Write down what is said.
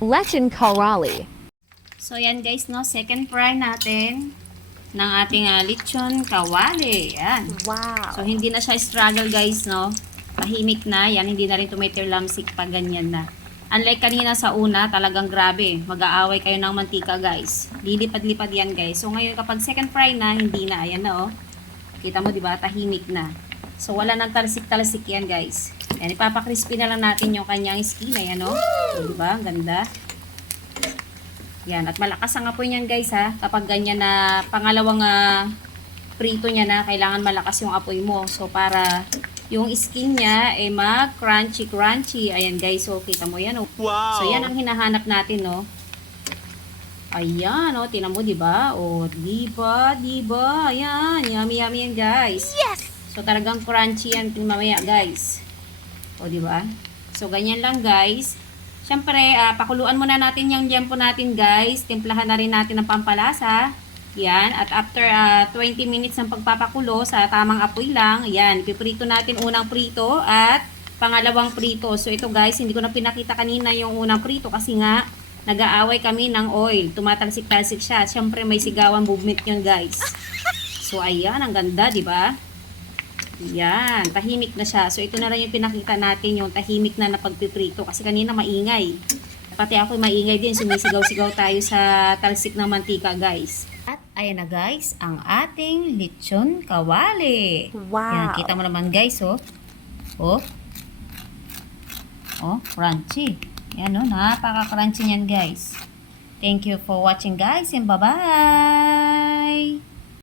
Lechon kawali. So yan guys, no, second fry natin ng ating lechon kawali. Yan. Wow. So hindi na siya struggle guys, no. Tahimik na. Yan, hindi na rin tumitilamsik pa ganyan na. Unlike kanina sa una, talagang grabe. Mag-aaway kayo ng mantika guys. Lilipad-lipad yan guys. So ngayon kapag second fry na, hindi na. Ayan na oh. Kita mo diba, tahimik na. So wala nang talsik-talsik yan guys. Yan, ipapakrispy na lang natin yung kanyang skin. Ayan oh. So, diba, ganda. Yan, at malakas ang apoy niyan guys ha. Kapag ganyan na pangalawang prito niya na, kailangan malakas yung apoy mo. So para yung skin niya ay mag-crunchy. Ayan guys, so kita mo yan oh. Wow. So yan ang hinahanap natin no. Ayan oh, tinan mo diba? Oh, diba? Ayan, yummy yan guys. Yes! So talagang crunchy yan mamaya guys. O diba? So ganyan lang guys. Siyempre, pakuluan muna natin yung liempo natin guys. Timplahan na rin natin ng pampalasa. Yan. At after 20 minutes ng pagpapakulo sa tamang apoy lang, yan. Piprito natin unang prito at pangalawang prito. So ito guys, hindi ko na pinakita kanina yung unang prito kasi nga nag-aaway kami ng oil. Tumatalsik-talsik siya. Siyempre may sigawan movement yun guys. So ayan, ang ganda, di ba? Yan, tahimik na siya. So ito na rin yung pinakita natin, yung tahimik na pagpiprito kasi kanina maingay. Pati ako maingay din, sumisigaw-sigaw tayo sa talsik ng mantika guys. At ayan na guys, ang ating lechon kawali. Wow. Yan, kita mo naman guys oh. Oh. Oh, crunchy. Yan oh, napaka-crunchy niyan guys. Thank you for watching guys and bye-bye.